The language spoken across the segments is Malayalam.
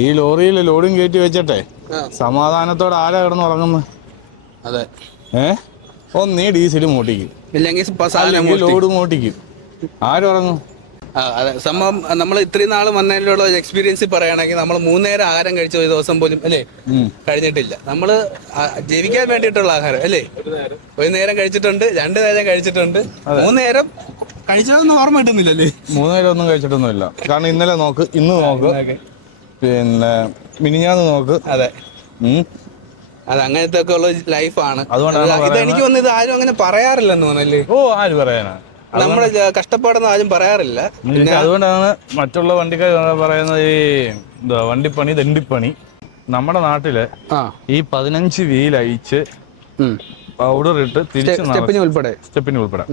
ഈ ലോറിയിൽ ലോഡും കയറ്റി വെച്ചിട്ടെ സമാധാനത്തോടെ ആരാ കിടന്ന് ഉറങ്ങുന്നു? അതെ. ഒന്നീ ഡീസൽ മോട്ടിക്കും, അല്ലെങ്കിൽ ലോഡ് മോട്ടിക്കും. ആരുറങ്ങും? അതെ. സംഭവം നമ്മൾ ഇത്രയും നാൾ വന്നതിലുള്ള എക്സ്പീരിയൻസ് പറയുകയാണെങ്കിൽ നമ്മൾ 3 നേരം ആഹാരം കഴിച്ച ഒരു ദിവസം പോലും അല്ലേ കഴിഞ്ഞിട്ടില്ല. നമ്മൾ ജീവിക്കാൻ വേണ്ടിയിട്ടുള്ള ആഹാരം അല്ലേ, ഒരു നേരം കഴിച്ചിട്ടുണ്ട്, 2 നേരം കഴിച്ചിട്ടുണ്ട്, 3 നേരം കഴിച്ചതൊന്നും ഓർമ്മ കിട്ടുന്നില്ലല്ലേ. 3 നേരം ഒന്നും കഴിച്ചിട്ടൊന്നുമില്ല. കാരണം ഇന്നലെ നോക്ക്, ഇന്ന് നോക്ക്, പിന്നെ മിനിഞ്ഞാന്ന് നോക്ക്. അതെ, അത് അങ്ങനത്തെ ഒക്കെ ഉള്ള ലൈഫാണ്. ഇത് എനിക്ക് തോന്നുന്നു ഇത് ആരും അങ്ങനെ പറയാറില്ലെന്ന് തോന്നല്ലേ. ആര് പറയാനാ? നമ്മള് കഷ്ടപ്പാടൊന്നും ആരും പറയാറില്ല. പിന്നെ അതുകൊണ്ടാണ് മറ്റുള്ള വണ്ടിക്കാർ പറയുന്നത് ഈ വണ്ടിപ്പണി ദണ്ടിപ്പണി. നമ്മുടെ നാട്ടില് ഈ 15 വീൽ അഴിച്ച് പൗഡർ ഇട്ട് സ്റ്റെപ്പിന് ഉൾപ്പെടെ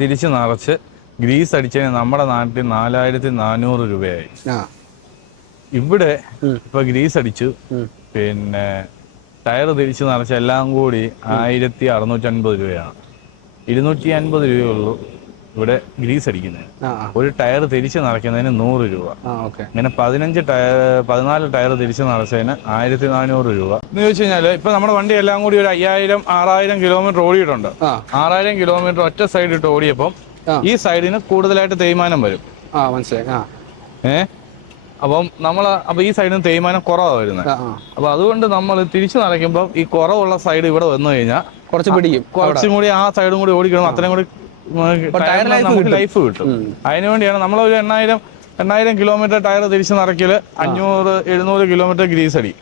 തിരിച്ച് നിറച്ച് ഗ്രീസ് അടിച്ചതിന് നമ്മുടെ നാട്ടിൽ 4400 രൂപയായി. ഇവിടെ ഇപ്പൊ ഗ്രീസ് അടിച്ചു, പിന്നെ ടയർ തിരിച്ച് നിറച്ച് എല്ലാം കൂടി 1650 രൂപയാണ്. 250 രൂപയുള്ളൂ ഇവിടെ ഗ്രീസ് അടിക്കുന്നതിന്. ഒരു ടയർ തിരിച്ച് നിറയ്ക്കുന്നതിന് 100 രൂപ. ഇങ്ങനെ 14 ടയർ തിരിച്ച് നിറച്ചതിന് 1400 രൂപ. എന്ന് ചോദിച്ചു കഴിഞ്ഞാല് ഇപ്പൊ നമ്മുടെ വണ്ടി എല്ലാം കൂടി ഒരു 5000-6000 കിലോമീറ്റർ ഓടിയിട്ടുണ്ട്. 6000 കിലോമീറ്റർ ഒറ്റ സൈഡ് ഇട്ട് ഓടിയപ്പം ഈ സൈഡിന് കൂടുതലായിട്ട് തേയ്മാനം വരും. അപ്പം അപ്പൊ ഈ സൈഡിന് തേയ്മാനം കുറവാണ് വരുന്നത്. അപ്പൊ അതുകൊണ്ട് നമ്മൾ തിരിച്ചു നിറയ്ക്കുമ്പോൾ ഈ കുറവുള്ള സൈഡ് ഇവിടെ വന്നു കഴിഞ്ഞാൽ കുറച്ചും കൂടി ആ സൈഡും കൂടി ഓടിക്കണം, അത്രയും കൂടി നമുക്ക് ലൈഫ് കിട്ടും. അതിനുവേണ്ടിയാണ് നമ്മളൊരു 8,000 കിലോമീറ്റർ ടയർ തിരിച്ചു നിറയ്ക്കല് 500-700 കിലോമീറ്റർ ഗ്രീസ് അടി.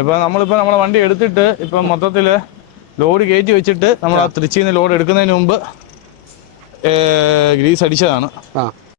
ഇപ്പൊ നമ്മളെ വണ്ടി എടുത്തിട്ട് ഇപ്പൊ മൊത്തത്തില് ലോഡ് കയറ്റി വെച്ചിട്ട് നമ്മൾ ആ തൃശ്ശിന്ന് ലോഡ് എടുക്കുന്നതിന് മുമ്പ് ഗ്രീസ് അടിച്ചതാണ്.